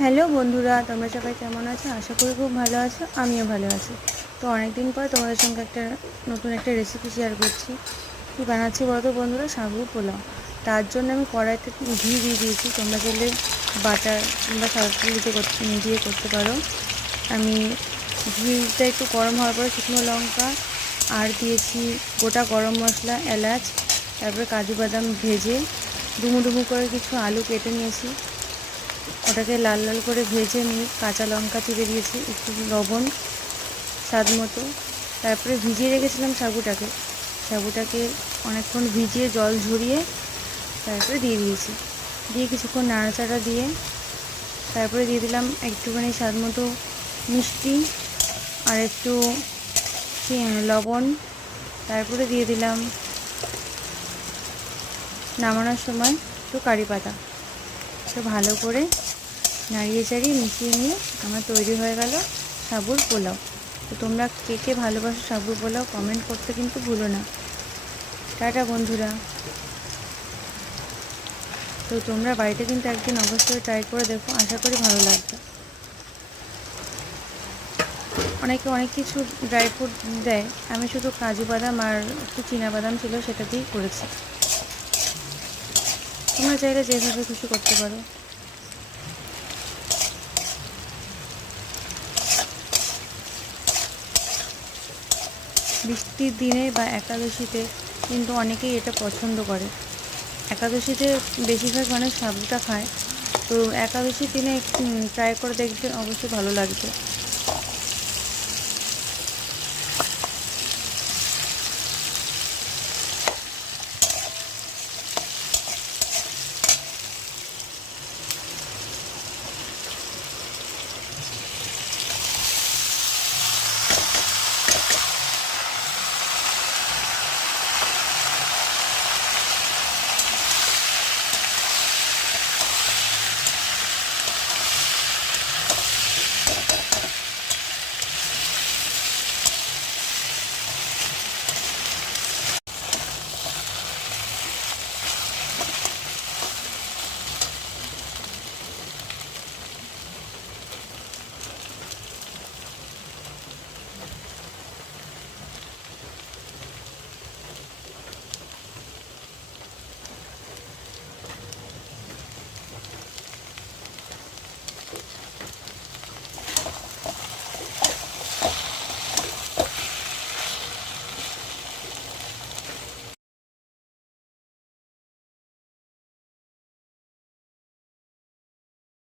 Hello বন্ধুরা, তোমরা সবাই কেমন আছো? আশা করি খুব ভালো আছো। আমিও ভালো আছি। তো অনেক দিন পর তোমাদের সঙ্গে নতুন একটা রেসিপি শেয়ার করছি। কী বানাচ্ছি বলো তো বন্ধুরা? সাবু পোলাও। তার জন্য আমি কড়াইতে ঘি দিয়ে দিয়েছি। তোমরা চাইলে বাটার কিংবা সাদা দিয়ে করতে পারো। আমি ঘিটা একটু গরম হওয়ার পরে শুকনো লঙ্কা আর দিয়েছি গোটা গরম মশলা, এলাচ, তারপরে কাজু বাদাম ভেজে ডুমো ডুমো করে কিছু আলু কেটে নিয়েছি। ওটাকে লাল লাল করে ভেজে নিয়ে কাঁচা লঙ্কা চিড়ে দিয়েছি, একটু লবণ স্বাদ মতো। তারপরে ভিজিয়ে রেখেছিলাম সাবুটাকে অনেকক্ষণ ভিজিয়ে জল ঝরিয়ে তারপরে দিয়ে দিয়েছি। দিয়ে কিছুক্ষণ নাড়াচাড়া দিয়ে তারপরে দিয়ে দিলাম একটুখানি স্বাদ মতো মিষ্টি আর একটু লবণ। তারপরে দিয়ে দিলাম নামানোর সময় একটু কারি পাতা। তো ভালো করে নাড়িয়ে চাড়িয়ে মিশিয়ে নিয়ে আমার তৈরি হয়ে গেল সাবুর পোলাও। তো তোমরা কে কে ভালোবাসো সাবুর পোলাও কমেন্ট করতে কিন্তু ভুলো না। টাটা বন্ধুরা। তো তোমরা বাড়িতে কিন্তু একদিন অবশ্যই ট্রাই করে দেখো, আশা করি ভালো লাগবে। অনেকে অনেক কিছু ড্রাই ফ্রুট দেয়, আমি শুধু কাজু বাদাম আর একটু বাদাম ছিল সেটা দিয়েই করেছি। তোমরা চাইলে যেভাবে খুশি করতে পারো। বৃষ্টির দিনে বা একাদশীতে কিন্তু অনেকেই এটা পছন্দ করে। একাদশীতে বেশিরভাগ মানুষ সাবুটা খায়। তো একাদশীর দিনে ট্রাই করে দেখবে, অবশ্যই ভালো লাগবে।